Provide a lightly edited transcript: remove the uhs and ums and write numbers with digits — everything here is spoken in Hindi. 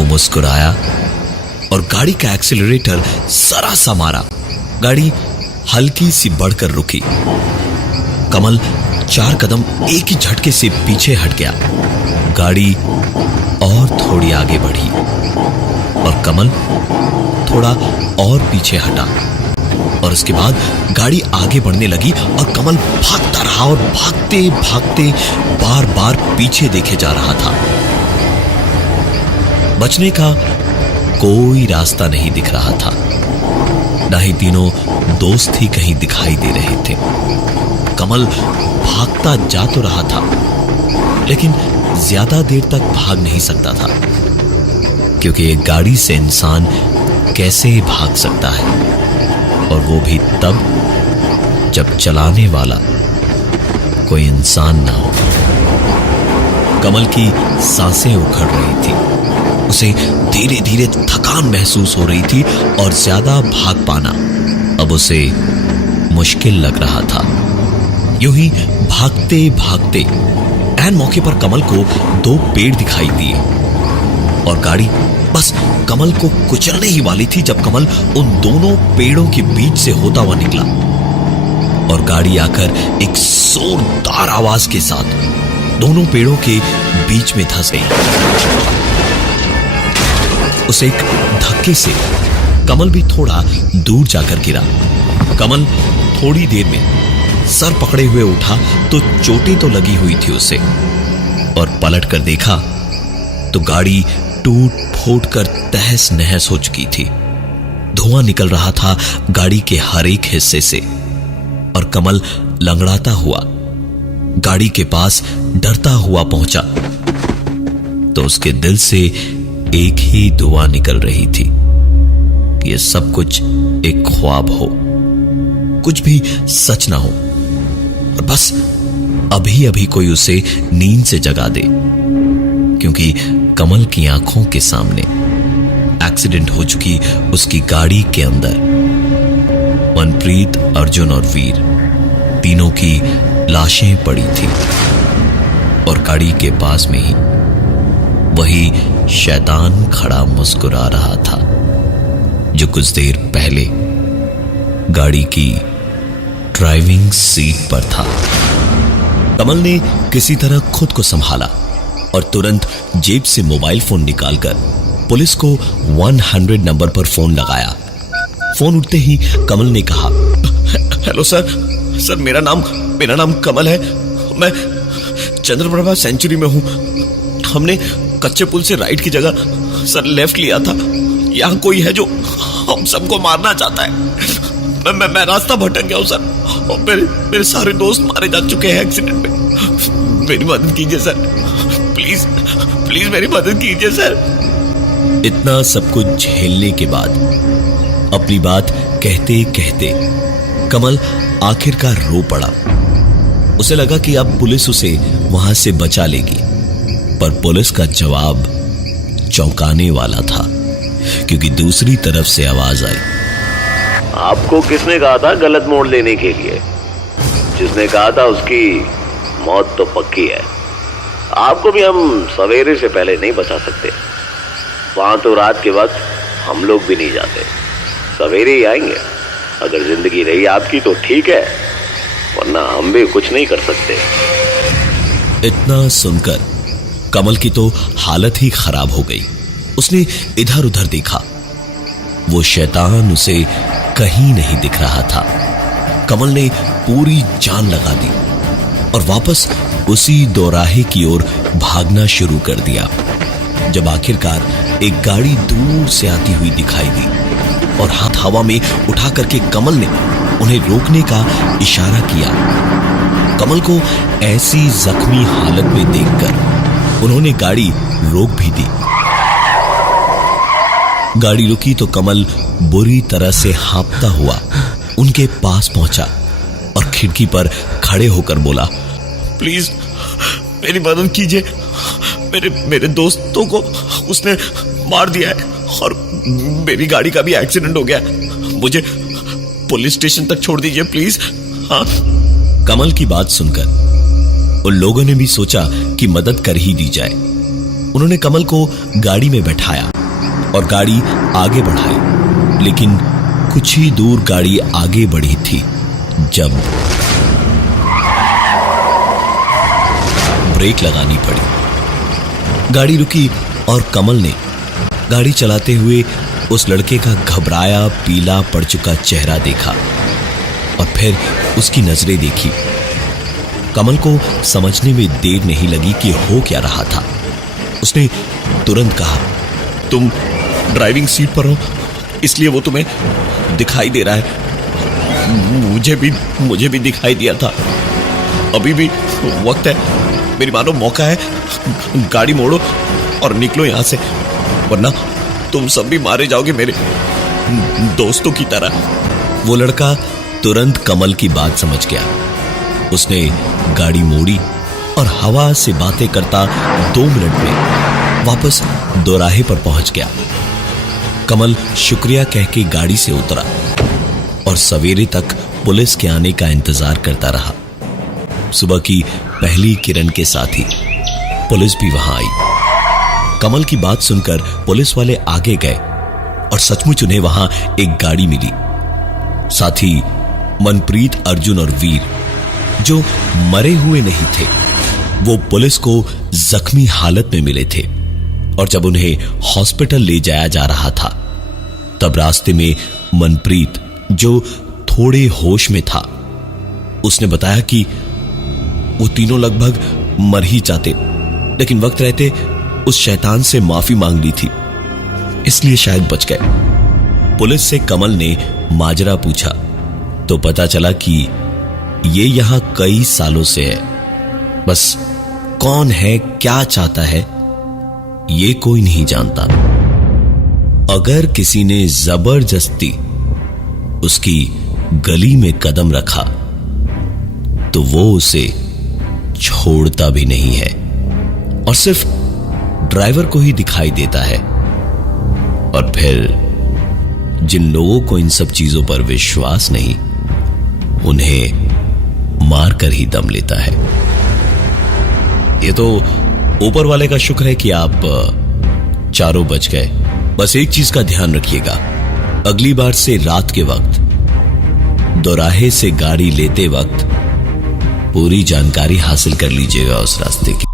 वो मुस्कुराया और गाड़ी का एक्सीलरेटर जरा सा मारा। गाड़ी हल्की सी बढ़कर रुकी। कमल 4 कदम एक ही झटके से पीछे हट गया। गाड़ी और थोड़ी आगे बढ़ी और कमल थोड़ा और पीछे हटा और उसके बाद गाड़ी आगे बढ़ने लगी और कमल भागता रहा और भागते भागते बार बार पीछे देखे जा रहा था। बचने का कोई रास्ता नहीं दिख रहा था, ना ही तीनों दोस्त ही कहीं दिखाई दे रहे थे। कमल भागता जा तो रहा था, लेकिन ज्यादा देर तक भाग नहीं सकता था, क्योंकि एक गाड़ी से इंसान कैसे भाग सकता है, और वो भी तब जब चलाने वाला कोई इंसान ना हो। कमल की सांसें उखड़ रही थी। उसे धीरे धीरे थकान महसूस हो रही थी और ज्यादा भाग पाना अब उसे मुश्किल लग रहा था। यूं ही भागते भागते ऐन मौके पर कमल को 2 पेड़ दिखाई दिए और गाड़ी बस कमल को कुचलने ही वाली थी जब कमल उन दोनों पेड़ों के बीच से होता हुआ निकला और गाड़ी आकर एक जोरदार आवाज के साथ दोनों पेड़ों के बीच में धंस गई। उसे एक धक्के से कमल भी थोड़ा दूर जाकर गिरा। कमल थोड़ी देर में सर पकड़े हुए उठा तो चोटें तो लगी हुई थी उसे, और पलट कर देखा तो गाड़ी टूट फूट कर तहस नहस हो चुकी थी। धुआं निकल रहा था गाड़ी के हर एक हिस्से से और कमल लंगड़ाता हुआ गाड़ी के पास डरता हुआ पहुंचा तो उसके दिल से एक ही दुआ निकल रही थी कि यह सब कुछ एक ख्वाब हो, कुछ भी सच ना हो, और बस अभी अभी कोई उसे नींद से जगा दे, क्योंकि कमल की आंखों के सामने एक्सीडेंट हो चुकी उसकी गाड़ी के अंदर मनप्रीत, अर्जुन और वीर तीनों की लाशें पड़ी थी और गाड़ी के पास में ही वही शैतान खड़ा मुस्कुरा रहा था जो कुछ देर पहले गाड़ी की ड्राइविंग सीट पर था। कमल ने किसी तरह खुद को संभाला और तुरंत जेब से मोबाइल फोन निकालकर पुलिस को 100 नंबर पर फोन लगाया। फोन उठते ही कमल ने कहा, हेलो सर, मेरा नाम कमल है। मैं चंद्रप्रभा सेंचुरी में हूं। हमने कच्चे पुल से राइट की जगह सर लेफ्ट लिया था। यहाँ कोई है जो हम सबको मारना चाहता है। मैं रास्ता भटक गया हूँ सर, और मेरे सारे दोस्त मारे जा चुके हैं एक्सीडेंट में। मेरी मदद कीजिए सर, प्लीज मेरी मदद कीजिए सर। इतना सब कुछ झेलने के बाद अपनी बात कहते कहते कमल आखिरकार रो पड़ा। उसे लगा कि अब पुलिस उसे वहां से बचा लेगी, पर पुलिस का जवाब चौंकाने वाला था, क्योंकि दूसरी तरफ से आवाज आई, आपको किसने कहा था गलत मोड़ लेने के लिए? जिसने कहा था उसकी मौत तो पक्की है। आपको भी हम सवेरे से पहले नहीं बचा सकते। वहां तो रात के वक्त हम लोग भी नहीं जाते, सवेरे ही आएंगे। अगर जिंदगी रही आपकी तो ठीक है, वरना हम भी कुछ नहीं कर सकते। इतना सुनकर कमल की तो हालत ही खराब हो गई। उसने इधर उधर देखा, वो शैतान उसे कहीं नहीं दिख रहा था। कमल ने पूरी जान लगा दी और वापस उसी दोराहे की ओर भागना शुरू कर दिया। जब आखिरकार एक गाड़ी दूर से आती हुई दिखाई दी और हाथ हवा में उठा करके कमल ने उन्हें रोकने का इशारा किया। कमल को ऐसी जख्मी हालत में देखकर उन्होंने गाड़ी रोक भी दी। गाड़ी रुकी तो कमल बुरी तरह से हाँफता हुआ उनके पास पहुंचा और खिड़की पर खड़े होकर बोला, प्लीज मेरी मदद कीजिए। मेरे दोस्तों को उसने मार दिया है और मेरी गाड़ी का भी एक्सीडेंट हो गया। मुझे पुलिस स्टेशन तक छोड़ दीजिए प्लीज। हाँ। कमल की बात सुनकर उन लोगों ने भी सोचा कि मदद कर ही दी जाए, उन्होंने कमल को गाड़ी में बैठाया और गाड़ी आगे बढ़ाई, लेकिन कुछ ही दूर गाड़ी आगे बढ़ी थी जब ब्रेक लगानी पड़ी। गाड़ी रुकी और कमल ने गाड़ी चलाते हुए उस लड़के का घबराया पीला पड़ चुका चेहरा देखा और फिर उसकी नजरें देखी। कमल को समझने में देर नहीं लगी कि हो क्या रहा था। उसने तुरंत कहा, तुम ड्राइविंग सीट पर हो इसलिए वो तुम्हें दिखाई दे रहा है। मुझे भी दिखाई दिया था। अभी भी वक्त है, मेरी मानो मौका है, गाड़ी मोड़ो और निकलो यहां से, वरना तुम सब भी मारे जाओगे मेरे दोस्तों की तरह। वो लड़का तुरंत कमल की बात समझ गया। उसने गाड़ी मोड़ी और हवा से बातें करता 2 मिनट में वापस दोराहे पर पहुंच गया। कमल शुक्रिया कह के गाड़ी से उतरा और सवेरे तक पुलिस के आने का इंतजार करता रहा। सुबह की पहली किरण के साथ ही पुलिस भी वहां आई। कमल की बात सुनकर पुलिस वाले आगे गए और सचमुच उन्हें वहां एक गाड़ी मिली। साथ ही मनप्रीत, अर्जुन और वीर, जो मरे हुए नहीं थे, वो पुलिस को जख्मी हालत में मिले थे। और जब उन्हें हॉस्पिटल ले जाया जा रहा था तब रास्ते में मनप्रीत, जो थोड़े होश में था, उसने बताया कि वो तीनों लगभग मर ही जाते, लेकिन वक्त रहते उस शैतान से माफी मांग ली थी, इसलिए शायद बच गए। पुलिस से कमल ने माजरा पूछा तो पता चला कि ये यहां कई सालों से है, बस कौन है, क्या चाहता है, ये कोई नहीं जानता। अगर किसी ने जबरदस्ती उसकी गली में कदम रखा तो वो उसे छोड़ता भी नहीं है और सिर्फ ड्राइवर को ही दिखाई देता है। और फिर जिन लोगों को इन सब चीजों पर विश्वास नहीं, उन्हें मारकर ही दम लेता है। ये तो ऊपर वाले का शुक्र है कि आप चारों बच गए। बस एक चीज का ध्यान रखिएगा, अगली बार से रात के वक्त दोराहे से गाड़ी लेते वक्त पूरी जानकारी हासिल कर लीजिएगा उस रास्ते की।